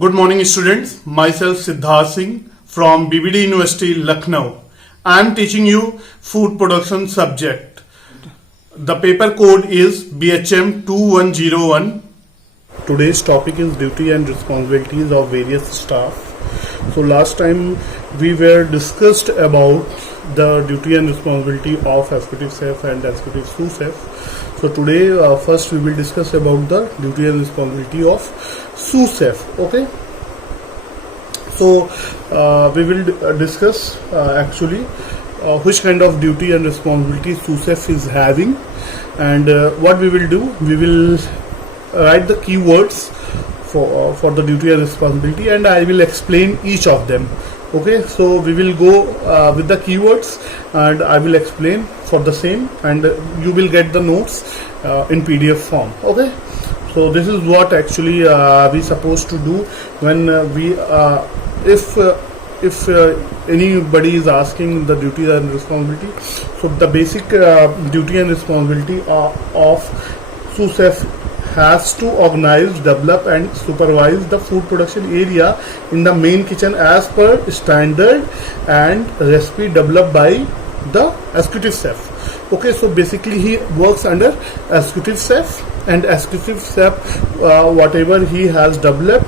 Good morning, students. Myself Siddharth Singh from BBD University, Lucknow. I am teaching you food production subject. The paper code is BHM 2101. Today's topic is duty and responsibilities of various staff. So last time we were discussed about the duty and responsibility of executive chef and executive sous chef. So today first we will discuss about the duty and responsibility of sous chef. Okay, so we will discuss actually which kind of duty and responsibility sous chef is having, and what we will do, we will write the keywords for the duty and responsibility, and I will explain each of them. Okay, so we will go with the keywords and I will explain for the same, and you will get the notes in PDF form. Okay, so this is what actually we supposed to do when if anybody is asking the duty and responsibility. So the basic duty and responsibility of sous chef has to organize, develop and supervise the food production area in the main kitchen as per standard and recipe developed by the executive chef. Okay, so basically he works under executive chef, and executive chef whatever he has developed,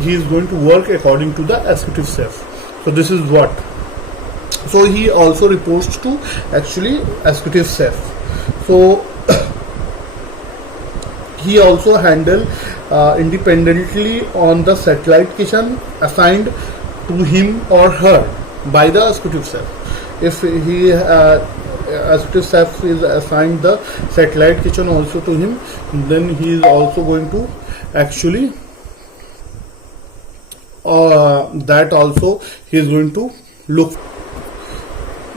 he is going to work according to the executive chef. So this is what. So he also reports to actually executive chef. So he also handle independently on the satellite kitchen assigned to him or her by the executive chef. If he executive chef is assigned the satellite kitchen also to him, then he is also going to actually that also he is going to look.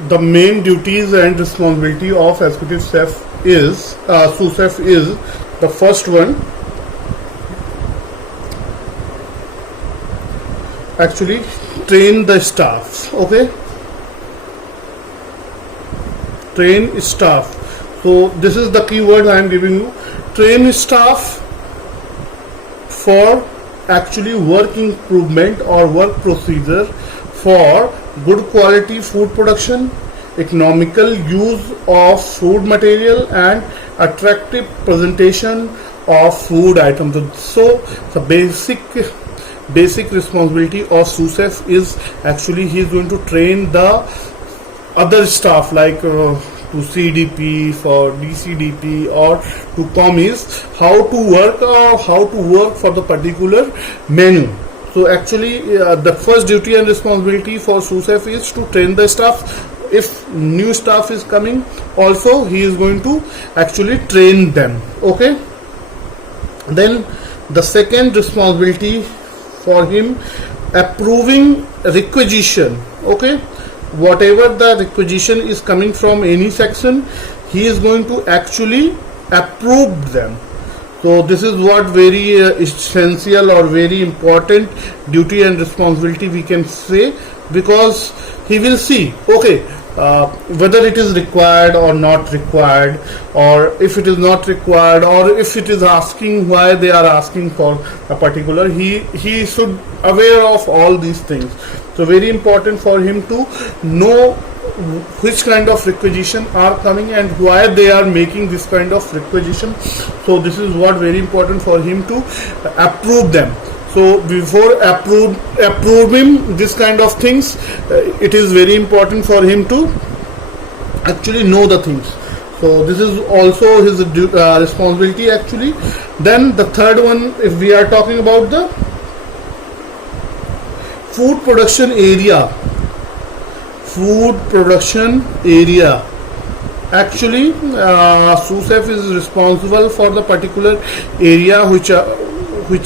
The main duties and responsibility of executive chef is sous chef is the first one, actually train the staff. Okay, train staff. So this is the keyword I am giving you. Train staff for actually work improvement or work procedure for good quality food production, economical use of food material and attractive presentation of food items. So the basic responsibility of sous chef is actually he is going to train the other staff like to CDP, for DCDP or to commis, how to work for the particular menu. So actually the first duty and responsibility for sous chef is to train the staff. If new staff is coming, also he is going to actually train them. Okay, then the second responsibility for him, approving requisition. Okay, whatever the requisition is coming from any section, he is going to actually approve them. So this is what very essential or very important duty and responsibility we can say, because he will see, okay, whether it is required or not required, or if it is not required, or if it is asking why they are asking for a particular, he should aware of all these things. So very important for him to know which kind of requisition are coming and why they are making this kind of requisition. So this is what very important for him to approve them. So before approving this kind of things, it is very important for him to actually know the things. So this is also his responsibility actually. Then the third one, if we are talking about the food production area, actually sous chef is responsible for the particular area which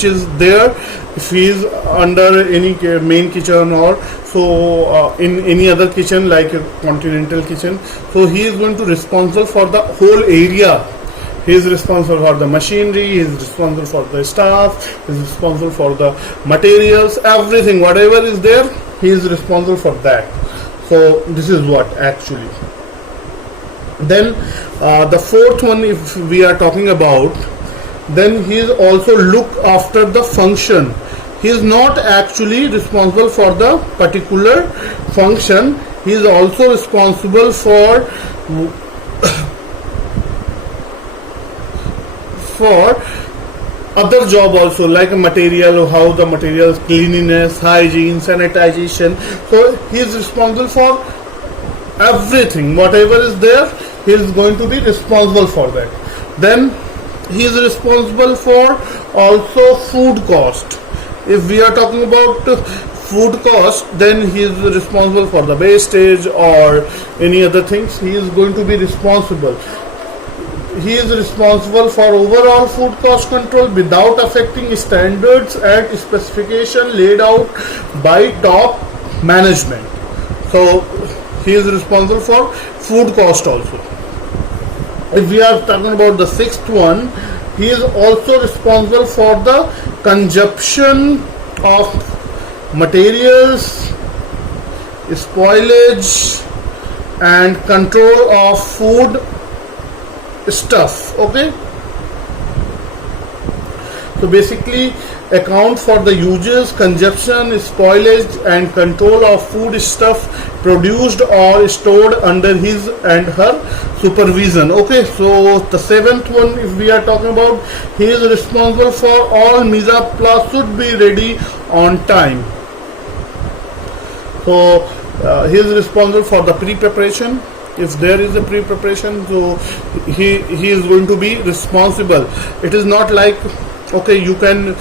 is there. If he is under any main kitchen or so in any other kitchen like a continental kitchen, so he is going to responsible for the whole area. He is responsible for the machinery, he is responsible for the staff, he is responsible for the materials, everything, whatever is there, he is responsible for that. So this is what actually. Then the fourth one, if we are talking about, then he is also look after the function. he is not actually responsible for the particular function. He is also responsible for other job also, like a material, how the materials, cleanliness, hygiene, sanitization. So he is responsible for everything, whatever is there, he is going to be responsible for that. Then he is responsible for also food cost. If we are talking about food cost, then he is responsible for the wastage or any other things. He is going to be responsible. He is responsible for overall food cost control without affecting standards and specification laid out by top management. So he is responsible for food cost also. If we are talking about the sixth one, he is also responsible for the consumption of materials, spoilage, and control of food stuff. Okay, so basically account for the uses, consumption, spoilage, and control of food stuff produced or stored under his and her supervision. Okay, so the seventh one, if we are talking about, he is responsible for all Mise Place should be ready on time. So he is responsible for the pre-preparation. If there is a pre-preparation, so he is going to be responsible. It is not like, okay, he can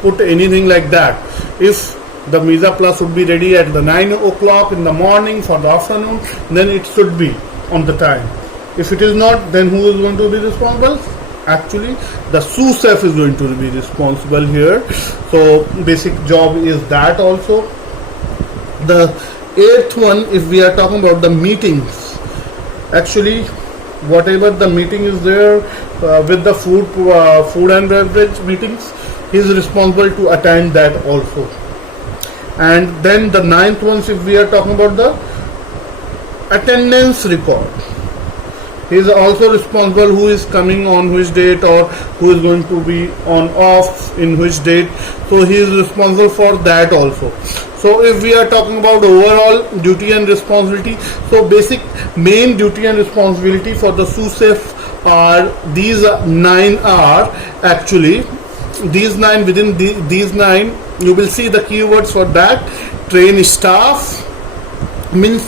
put anything like that. If the Mise Place should be ready at the 9 o'clock in the morning for the afternoon, then it should be on the time. If it is not, then who is going to be responsible? Actually, the sous chef is going to be responsible here. So basic job is that also. The eighth one, if we are talking about the meetings, actually whatever the meeting is there with the food and beverage meetings, he is responsible to attend that also. And then the ninth ones, if we are talking about the attendance record, he is also responsible who is coming on which date or who is going to be on off in which date. So he is responsible for that also. So if we are talking about overall duty and responsibility, so basic main duty and responsibility for the sous chef are these 9 are actually these 9. Within these 9 you will see the keywords for that. Train staff means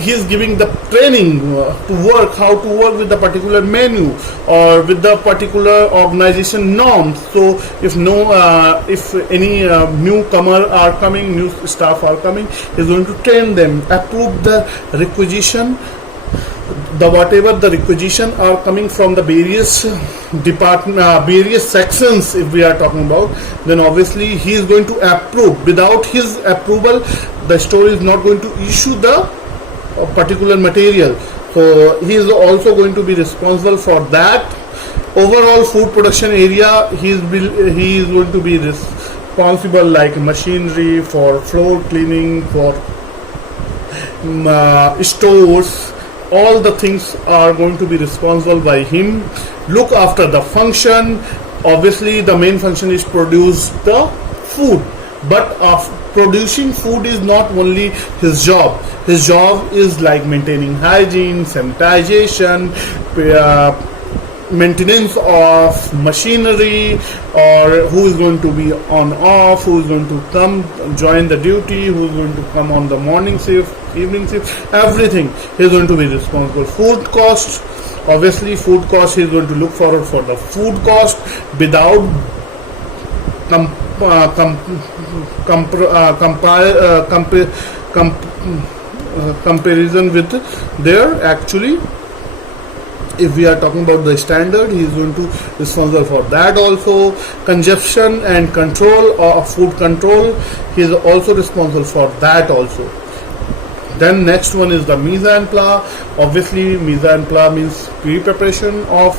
he is giving the training to work, how to work with the particular menu or with the particular organization norms. So if any newcomer are coming, new staff are coming, he is going to train them, approve the requisition, whatever the requisition are coming from the various department, various sections. If we are talking about, then obviously he is going to approve. Without his approval, the store is not going to issue the particular material. So he is also going to be responsible for that. Overall food production area, he is going to be responsible, like machinery, for floor cleaning, for stores. All the things are going to be responsible by him. Look after the function. Obviously the main function is produce the food, but of producing food is not only his job. His job is like maintaining hygiene, sanitization, maintenance of machinery, or who is going to be on off, who is going to come join the duty, who is going to come on the morning shift, evening shift, everything he is going to be responsible. Food cost, obviously food cost, he is going to look forward for the food cost without comparison with their actually. If we are talking about the standard, he is going to be responsible for that also. Consumption and control of food control, he is also responsible for that also. Then next one is the mise en place. Obviously mise en place means pre-preparation of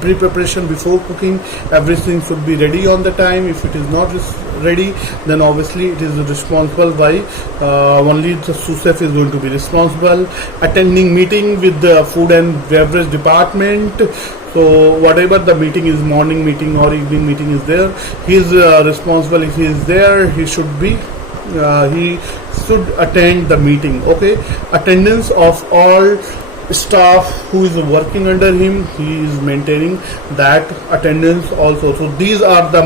pre-preparation before cooking. Everything should be ready on the time. If it is not ready, then obviously it is responsible by only the sous chef is going to be responsible. Attending meeting with the food and beverage department, So whatever the meeting is, morning meeting or evening meeting is there, he is responsible. If he is there, he should attend the meeting. Okay, attendance of all staff who is working under him, he is maintaining that attendance also. So these are the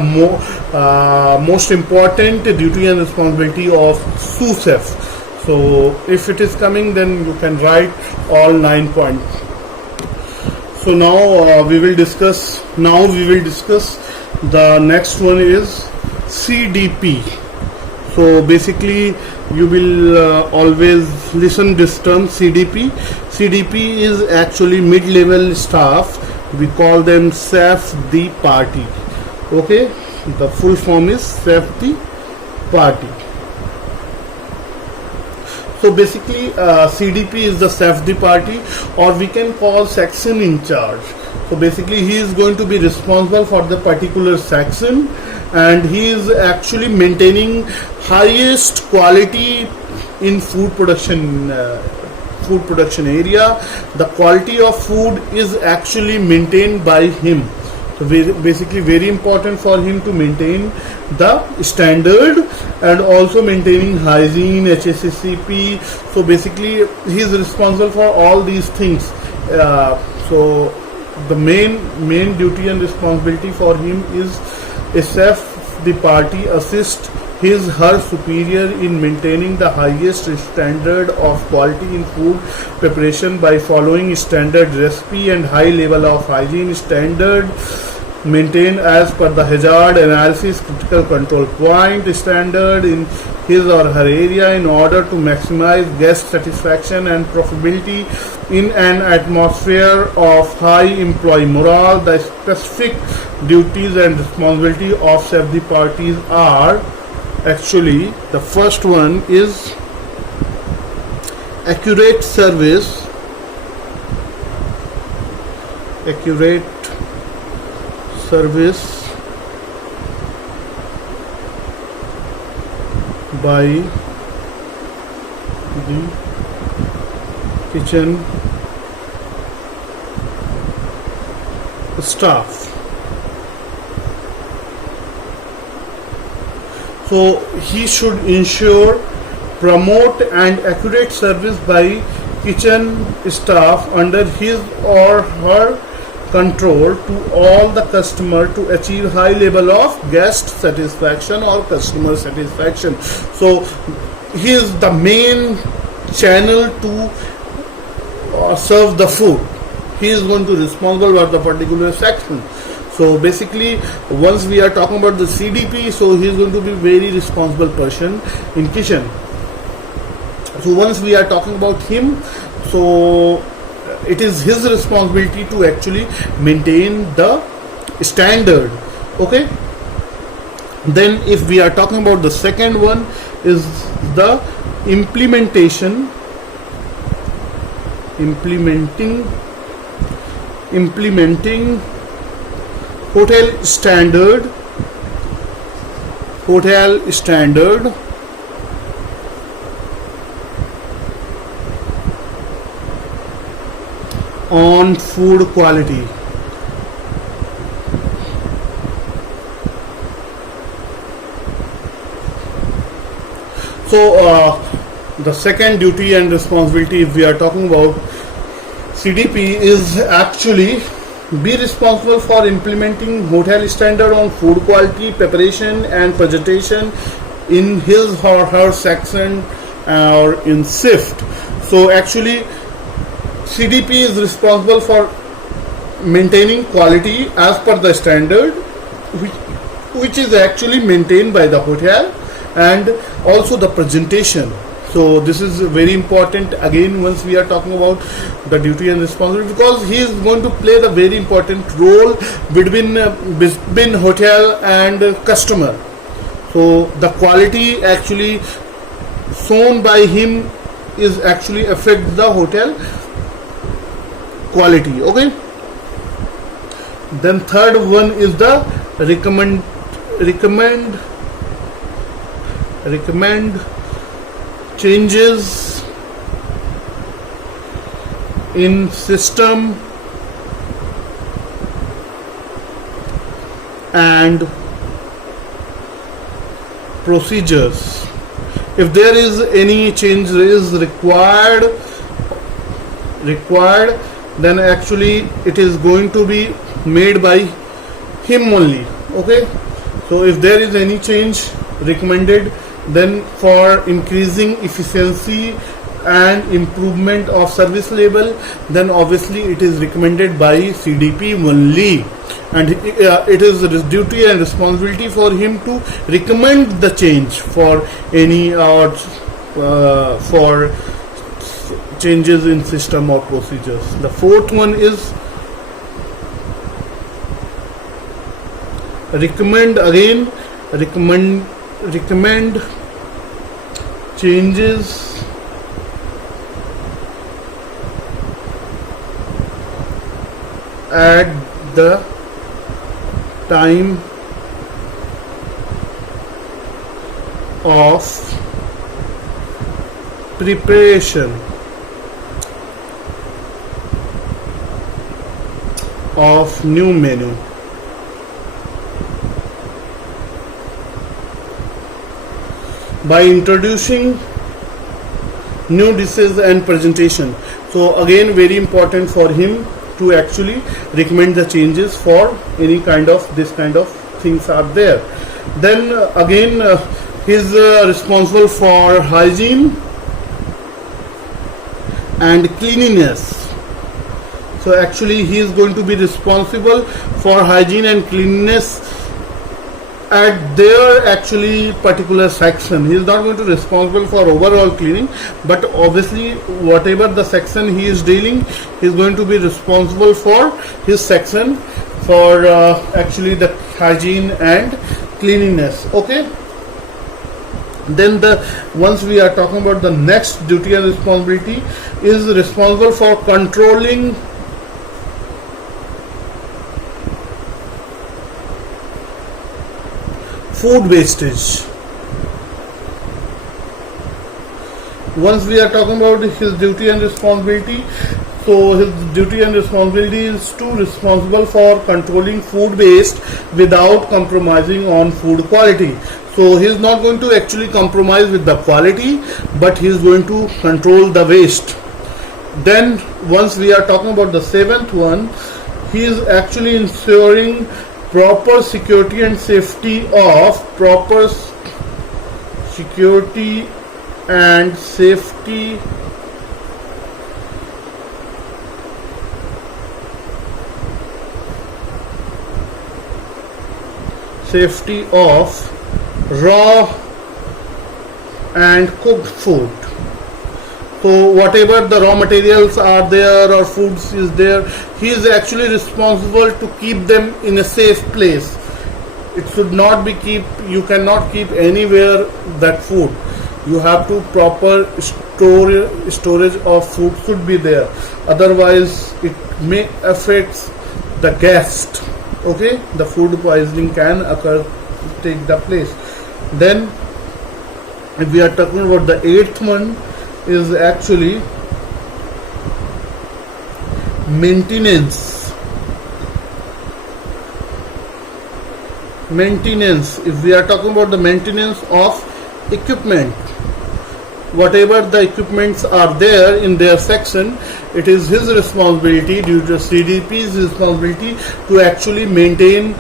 most important duty and responsibility of sous chef. So if it is coming, then you can write all 9 points. So now we will discuss the next one is CDP. So basically you will always listen this term CDP. CDP is actually mid-level staff. We call them chef de partie. Okay, the full form is chef de partie. So basically CDP is the chef de partie, or we can call section in charge. So basically he is going to be responsible for the particular section, and he is actually maintaining highest quality in food production area. The quality of food is actually maintained by him. So basically very important for him to maintain the standard and also maintaining hygiene, HACCP. So basically he is responsible for all these things. So the main duty and responsibility for him is a chef de partie assist her superior in maintaining the highest standard of quality in food preparation by following standard recipe and high level of hygiene standard maintained as per the hazard analysis critical control point standard in his or her area in order to maximize guest satisfaction and profitability in an atmosphere of high employee morale. The specific duties and responsibility of chef de parties are actually, the first one is accurate service by the kitchen staff. So he should ensure, promote and accurate service by kitchen staff under his or her control to all the customer to achieve high level of guest satisfaction or customer satisfaction. So he is the main channel to serve the food. He is going to be responsible for the particular section. So basically once we are talking about the CDP, so he is going to be very responsible person in kitchen. So once we are talking about him, so it is his responsibility to actually maintain the standard. Okay, then if we are talking about the second one is the implementing hotel standard on food quality. So the second duty and responsibility, if we are talking about CDP, is actually be responsible for implementing hotel standard on food quality, preparation and presentation in his or her section or in shift. So actually CDP is responsible for maintaining quality as per the standard which is actually maintained by the hotel, and also the presentation. So this is very important again once we are talking about the duty and responsibility, because he is going to play the very important role between hotel and customer. So the quality actually shown by him is actually affect the hotel quality. Okay, then third one is the recommend changes in system and procedures. If there is any change is required, then actually it is going to be made by him only. Okay, so if there is any change recommended, then for increasing efficiency and improvement of service level, then obviously it is recommended by CDP only, and it is his duty and responsibility for him to recommend the change for any for changes in system or procedures. The fourth one is recommend changes at the time of preparation of new menu. By introducing new dishes and presentation. So again, very important for him to actually recommend the changes for any kind of this kind of things are there. Then again, he is responsible for hygiene and cleanliness. So actually he is going to be responsible for hygiene and cleanliness at their actually particular section. He is not going to be responsible for overall cleaning, but obviously whatever the section he is dealing, he is going to be responsible for his section for actually the hygiene and cleanliness. Okay, then once we are talking about the next duty and responsibility, is responsible for controlling food wastage. Once we are talking about his duty and responsibility, so his duty and responsibility is to responsible for controlling food waste without compromising on food quality. So he is not going to actually compromise with the quality, but he is going to control the waste. Then once we are talking about the seventh one, he is actually ensuring proper security and safety of raw and cooked food. So whatever the raw materials are there or foods is there, he is actually responsible to keep them in a safe place. It should not be you cannot keep anywhere that food. You have to proper storage of food should be there. Otherwise it may affect the guest. Okay, the food poisoning can take the place. Then if we are talking about the eighth one, is actually maintenance. If we are talking about the maintenance of equipment, whatever the equipments are there in their section, it is his responsibility, due to CDP's responsibility, to actually maintain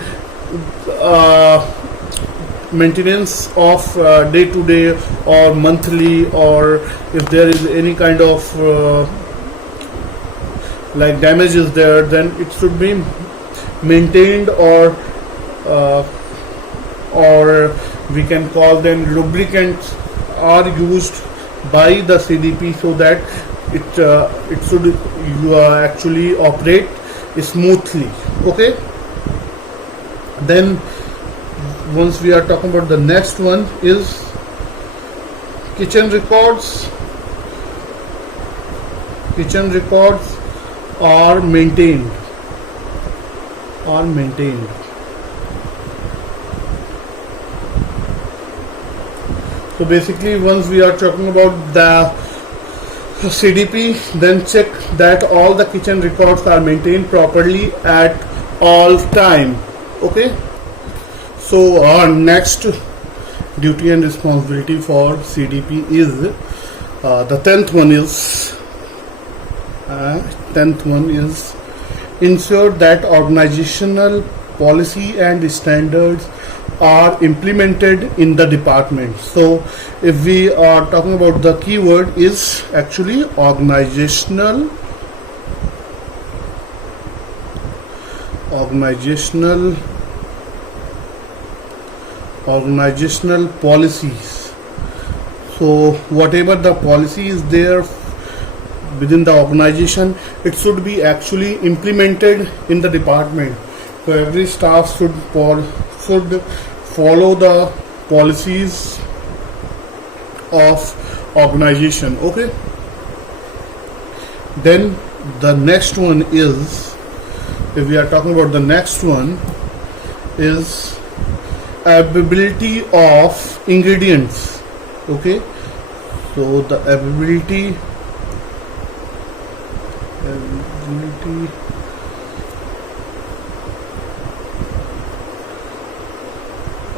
maintenance of day to day or monthly, or if there is any kind of like damage is there, then it should be maintained, or we can call them lubricants are used by the CDP so that it should actually operate smoothly. Okay, then once we are talking about the next one is kitchen records. Kitchen records are maintained. So basically, once we are talking about the CDP, then check that all the kitchen records are maintained properly at all time. Okay. So our next duty and responsibility for CDP is the 10th one is ensure that organizational policy and standards are implemented in the department. So if we are talking about, the keyword is actually organizational policies. So whatever the policy is there within the organization, it should be actually implemented in the department. So every staff should follow the policies of organization. Okay, then the next one is, if we are talking about, the next one is availability of ingredients. Okay, so the availability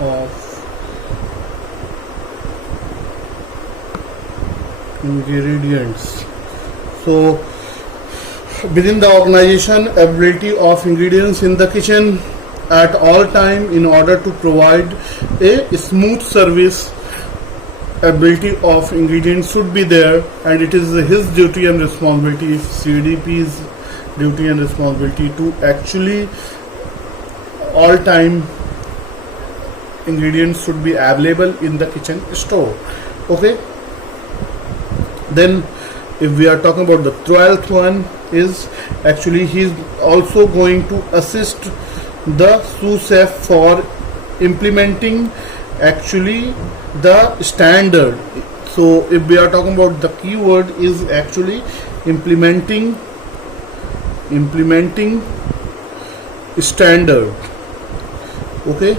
of ingredients. So within the organization, availability of ingredients in the kitchen at all time in order to provide a smooth service, ability of ingredients should be there, and it is his duty and responsibility, CDP's duty and responsibility, to actually all time ingredients should be available in the kitchen store. Okay, then if we are talking about the 12th one is actually he is also going to assist the sous chef for implementing actually the standard. So if we are talking about, the keyword is actually implementing standard. Okay,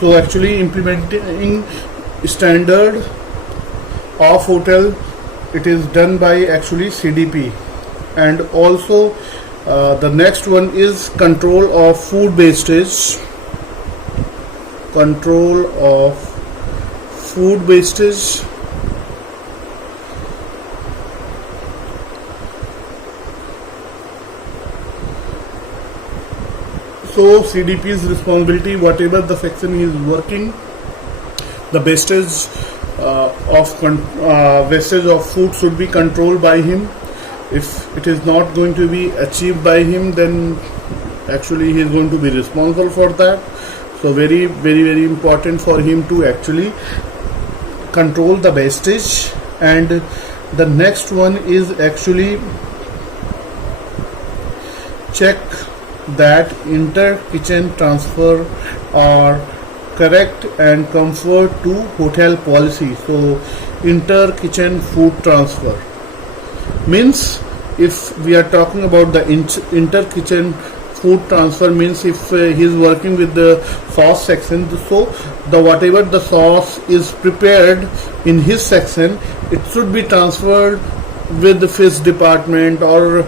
so actually implementing standard of hotel, it is done by actually CDP. And also the next one is control of food wastage. So CDP's responsibility, whatever the section he is working, the wastage of food should be controlled by him. If it is not going to be achieved by him, then actually he is going to be responsible for that. So very, very, very important for him to actually control the wastage. And the next one is actually check that inter-kitchen transfer are correct and comfort to hotel policy. So inter-kitchen food transfer means, if we are talking about the inter-kitchen food transfer, means if he is working with the sauce section, so the whatever the sauce is prepared in his section, it should be transferred with the fish department or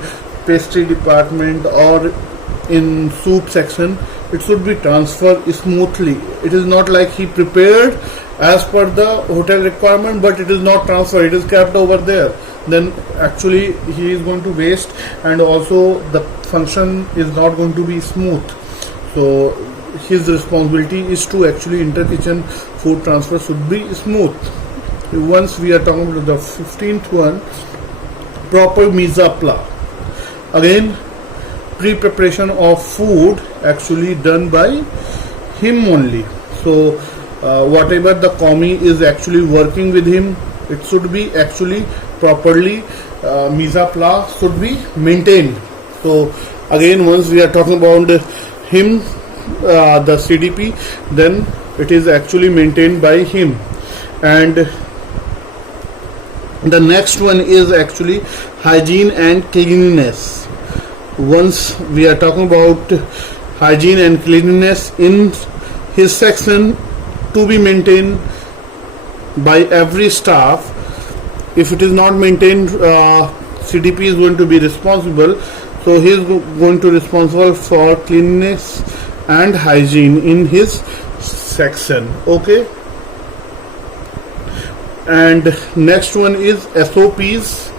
pastry department or in soup section. It should be transferred smoothly. It is not like he prepared as per the hotel requirement, but it is not transferred, it is kept over there. Then actually he is going to waste, and also the function is not going to be smooth. So his responsibility is to actually inter-kitchen food transfer should be smooth. Once we are talking about the 15th one, proper mise en place. Again, pre-preparation of food actually done by him only. So whatever the commis is actually working with him, it should be actually properly mise en place should be maintained. So again, once we are talking about him, the CDP, then it is actually maintained by him. And the next one is actually hygiene and cleanliness. Once we are talking about hygiene and cleanliness in his section to be maintained by every staff. If it is not maintained, CDP is going to be responsible. So he is going to responsible for cleanliness and hygiene in his section. Okay. And next one is SOPs.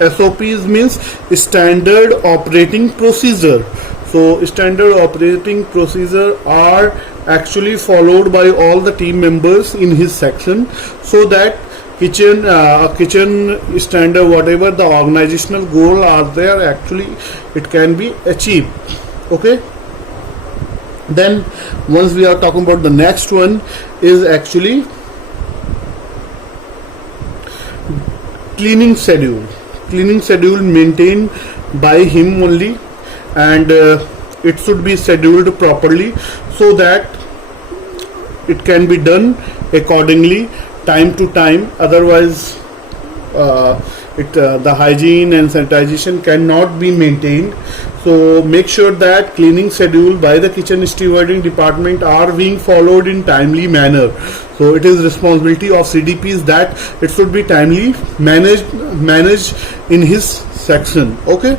SOPs means standard operating procedure. So standard operating procedure are actually followed by all the team members in his section, so that kitchen standard, whatever the organizational goal are there, actually it can be achieved. Okay. Then once we are talking about the next one is actually cleaning schedule. Cleaning schedule maintained by him only, and it should be scheduled properly so that it can be done accordingly, time to time. Otherwise the hygiene and sanitization cannot be maintained. So make sure that cleaning schedule by the kitchen stewarding department are being followed in timely manner. So it is responsibility of CDPs that it should be timely managed in his section. Okay.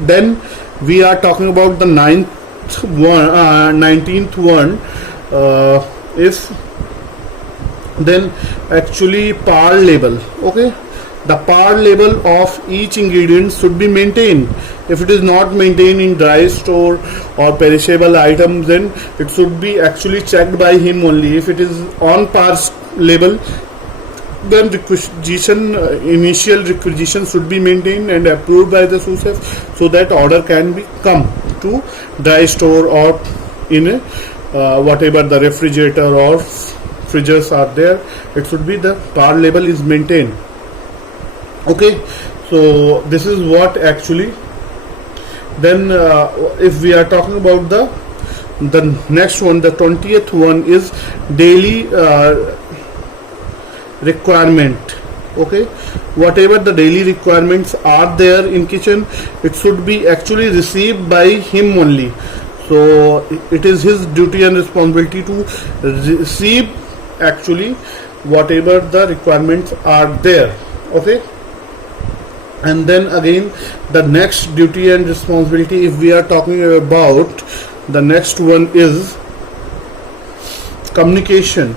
Then we are talking about the 19th one. If then actually par label. Okay. The par label of each ingredient should be maintained. If it is not maintained in dry store or perishable items, then it should be actually checked by him only. If it is on par label, then initial requisition should be maintained and approved by the SUSEF, so that order can be come to dry store or in whatever the refrigerator or fridges are there. It should be the par label is maintained. Okay, so this is what actually. Then if we are talking about the next one, the 20th one is daily requirement. Okay, whatever the daily requirements are there in kitchen, it should be actually received by him only. So it is his duty and responsibility to receive actually whatever the requirements are there. Okay. And then again, the next duty and responsibility, if we are talking about, the next one is communication.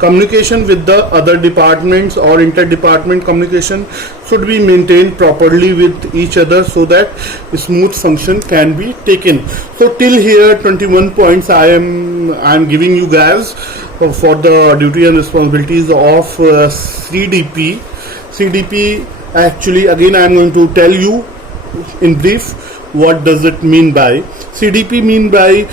Communication with the other departments or interdepartment communication should be maintained properly with each other, so that smooth function can be taken. So till here 21 points I am giving you guys for the duty and responsibilities of CDP. Actually, again I am going to tell you in brief what does it mean by CDP. Mean by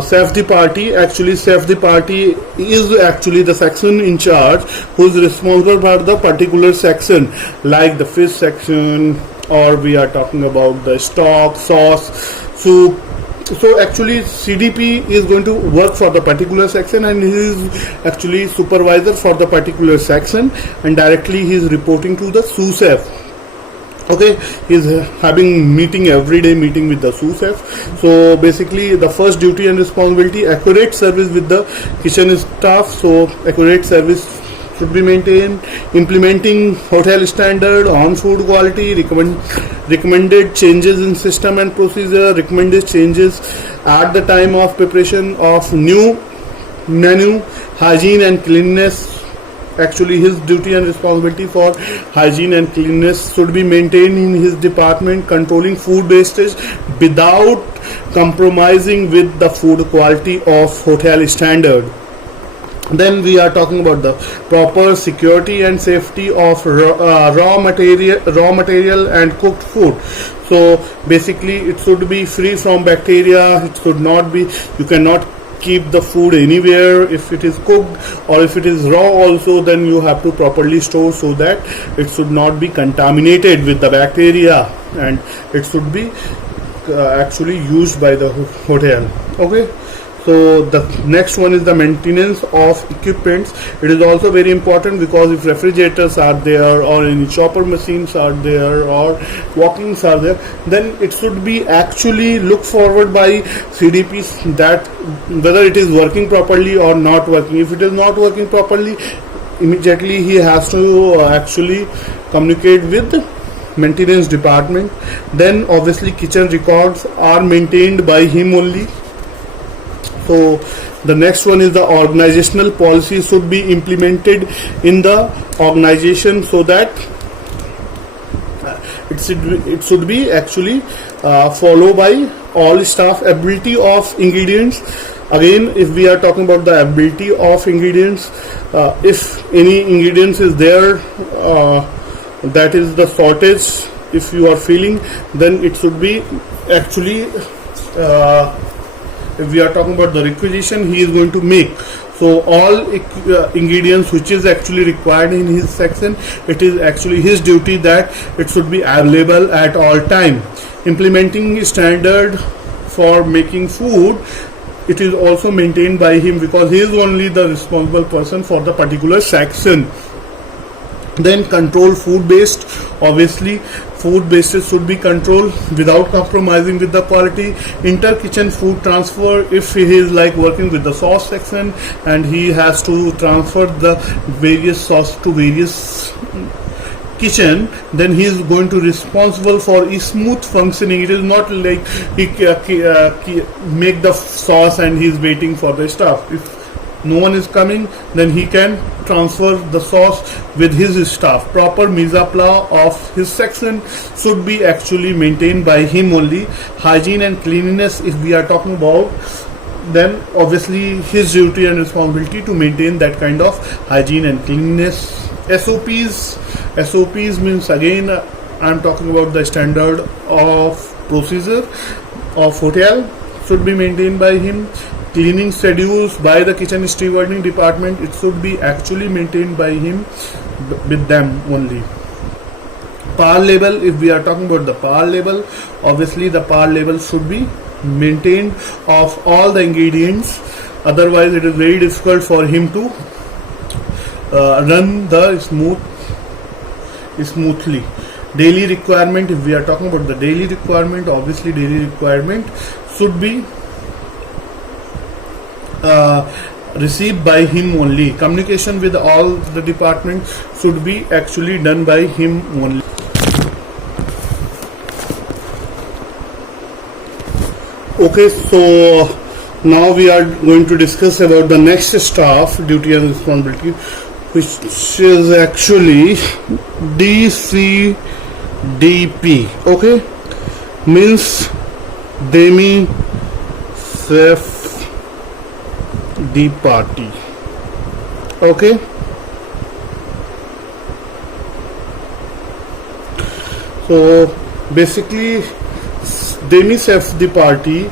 safety party. Actually, safety party is actually the section in charge who is responsible for the particular section, like the fish section, or we are talking about the stock, sauce, soup. So actually CDP is going to work for the particular section, and he is actually supervisor for the particular section, and directly he is reporting to the SUSEF. Okay, he is having meeting every day, meeting with the SUSEF. So basically the first duty and responsibility, accurate service with the kitchen staff. So accurate service should be maintained, implementing hotel standard on food quality, recommended changes in system and procedure, recommended changes at the time of preparation of new menu, hygiene and cleanliness. Actually his duty and responsibility for hygiene and cleanliness should be maintained in his department, controlling food wastage without compromising with the food quality of hotel standard. Then we are talking about the proper security and safety of raw material and cooked food. So basically it should be free from bacteria. It should not be, you cannot keep the food anywhere. If it is cooked or if it is raw also, then you have to properly store so that it should not be contaminated with the bacteria, and it should be actually used by the hotel. Okay. So the next one is the maintenance of equipments. It is also very important, because if refrigerators are there or any chopper machines are there or walkings are there, then it should be actually looked forward by CDPs that whether it is working properly or not working. If it is not working properly, immediately he has to actually communicate with maintenance department. Then obviously kitchen records are maintained by him only. So the next one is the organizational policy should be implemented in the organization, so that it should be actually followed by all staff. Ability of ingredients, again if we are talking about the ability of ingredients, if any ingredients is there, that is the shortage, if you are feeling, then it should be actually if we are talking about the requisition he is going to make. So all ingredients which is actually required in his section, it is actually his duty that it should be available at all time. Implementing standard for making food, it is also maintained by him, because he is only the responsible person for the particular section. Then control food waste, obviously food wastage should be controlled without compromising with the quality. Inter kitchen food transfer, if he is like working with the sauce section and he has to transfer the various sauce to various kitchen, then he is going to responsible for a smooth functioning. It is not like he make the sauce and he is waiting for the staff. If no one is coming, then he can transfer the sauce with his staff. Proper mise en place of his section should be actually maintained by him only. Hygiene and cleanliness, if we are talking about, then obviously his duty and responsibility to maintain that kind of hygiene and cleanliness. SOPs means, again I am talking about the standard of procedure of hotel should be maintained by him. Cleaning schedules by the kitchen stewarding department, it should be actually maintained by him, with them only. PAR label, if we are talking about the PAR label, obviously the PAR label should be maintained of all the ingredients, otherwise it is very difficult for him to run the smoothly. Daily requirement, if we are talking about the daily requirement, obviously daily requirement should be received by him only. Communication with all the departments should be actually done by him only. Okay, so now we are going to discuss about the next staff duty and responsibility, which is actually DCDP. Okay, means Demi Chef the party. Okay, so basically demi chef the party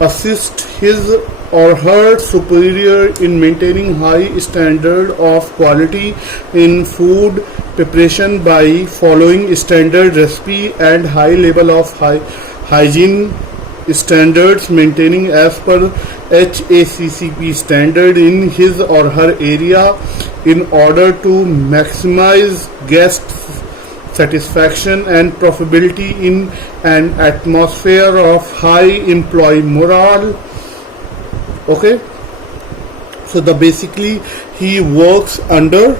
assist his or her superior in maintaining high standard of quality in food preparation by following standard recipe and high level of hygiene standards, maintaining as per HACCP standard in his or her area in order to maximize guest satisfaction and profitability in an atmosphere of high employee morale. Okay, so the basically he works under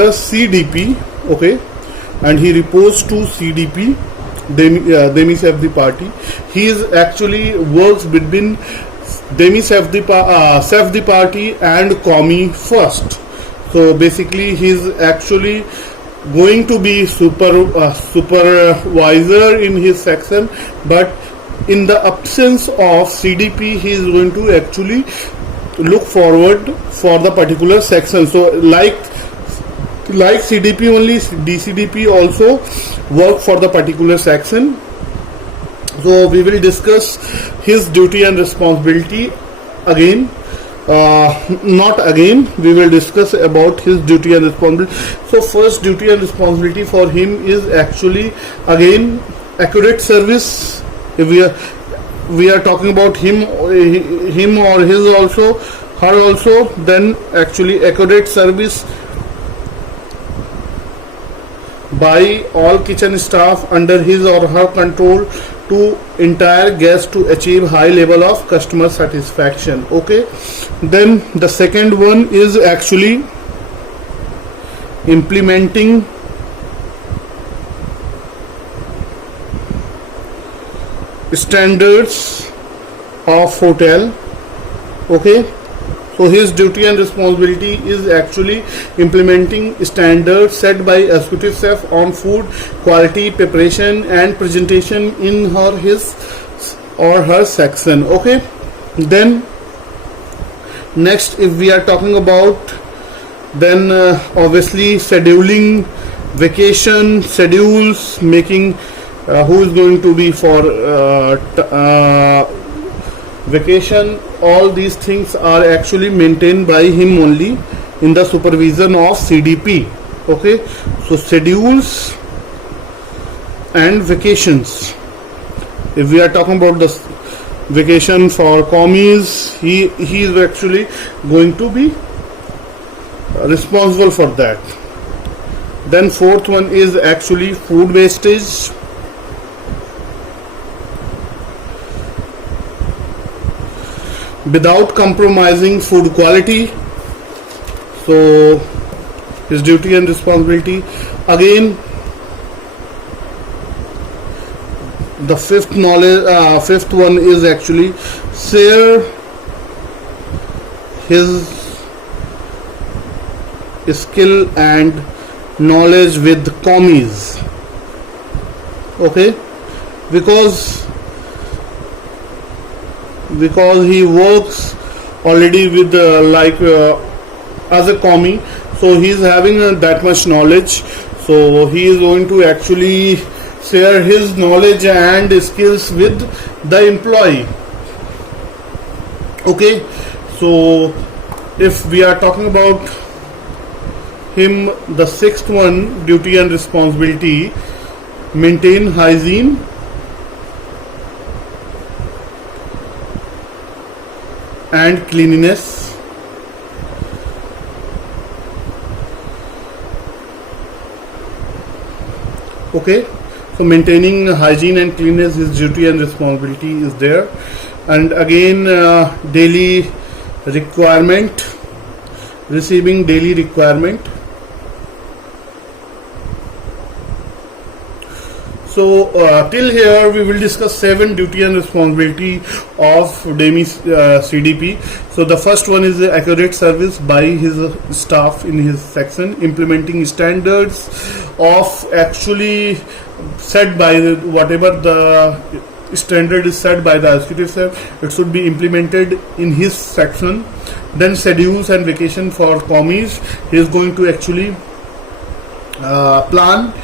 CDP. Okay, and he reports to CDP, Demi Chef the party. He is actually works between Demi Chef the party and Comi first. So basically he is actually going to be supervisor in his section, but in the absence of CDP he is going to actually look forward for the particular section. So like CDP only, DCDP also work for the particular section. So we will discuss his duty and responsibility again. We will discuss about his duty and responsibility. So first duty and responsibility for him is actually again accurate service. If we are talking about him or his also, her also, then actually accurate service by all kitchen staff under his or her control to entire guests to achieve high level of customer satisfaction. Okay, then the second one is actually implementing standards of hotel. Okay, so his duty and responsibility is actually implementing standards set by executive chef on food quality, preparation and presentation in his or her section. Okay, then next, if we are talking about, then obviously scheduling vacation schedules, making who is going to be for vacation, all these things are actually maintained by him only in the supervision of CDP. Okay, so schedules and vacations. If we are talking about the vacation for commies, he is actually going to be responsible for that. Then fourth one is actually food wastage. Without compromising food quality, so his duty and responsibility. Again, the fifth one is actually share his skill and knowledge with commies. Okay, because he works already with as a commie, so he is having that much knowledge, so he is going to actually share his knowledge and skills with the employee. Okay, so if we are talking about him, the sixth one, duty and responsibility, maintain hygiene and cleanliness. Okay, so maintaining hygiene and cleanliness, his duty and responsibility is there. And again, daily requirement, receiving daily requirement. So till here we will discuss 7 duty and responsibility of DEMI CDP. So the first one is accurate service by his staff in his section, implementing standards of actually set by whatever the standard is set by the executive chef, it should be implemented in his section. Then schedules and vacation for commies, he is going to actually plan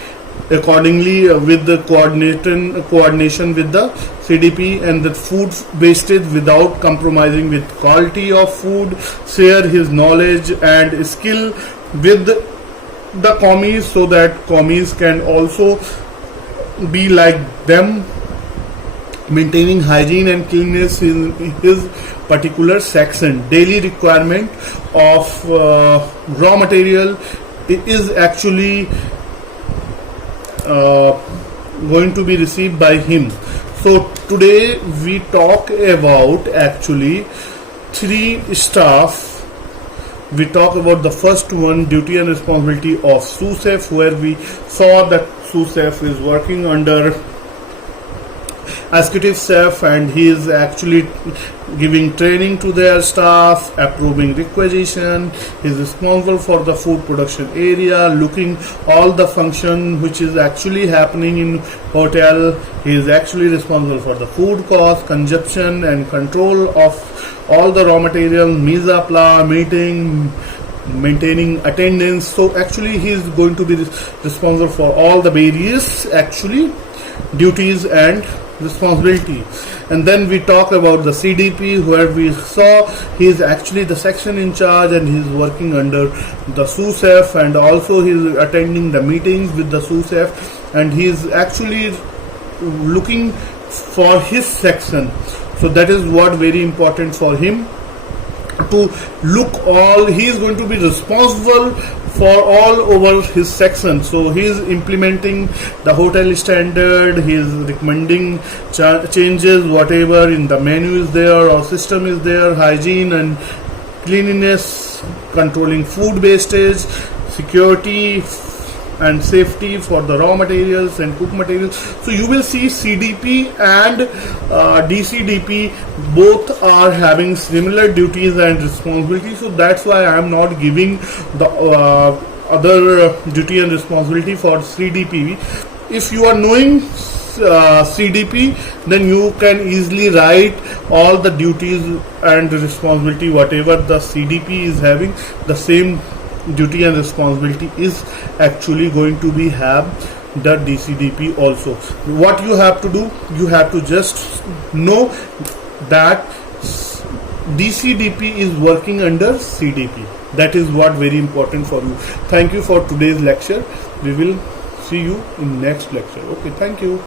accordingly with the coordination with the CDP, and the food wastage without compromising with quality of food, share his knowledge and skill with the commies so that commies can also be like them, maintaining hygiene and cleanliness in his particular section. Daily requirement of raw material is actually going to be received by him. So today we talk about actually 3 staff. We talk about the first one, duty and responsibility of sous chef, where we saw that sous chef is working under executive chef and he is actually giving training to their staff, approving requisition. He is responsible for the food production area, looking all the function which is actually happening in hotel. He is actually responsible for the food cost, consumption and control of all the raw material, mise a plat, meeting, maintaining attendance. So actually he is going to be responsible for all the various actually duties and responsibility. And then we talk about the CDP, where we saw he is actually the section in charge and he is working under the sous chef, and also he is attending the meetings with the sous chef, and he is actually looking for his section. So that is what very important for him to look all. He is going to be responsible for all over his section. So he is implementing the hotel standard, he is recommending changes whatever in the menu is there or system is there, hygiene and cleanliness, controlling food wastage, security and safety for the raw materials and cook materials. So you will see CDP and DCDP both are having similar duties and responsibilities. So that's why I am not giving the other duty and responsibility for CDP. If you are knowing CDP, then you can easily write all the duties and responsibility whatever the CDP is having. The same duty and responsibility is actually going to be have the DCDP also. What you have to do, you have to just know that DCDP is working under CDP. That is what very important for you. Thank you for today's lecture. We will see you in next lecture. Okay, thank you.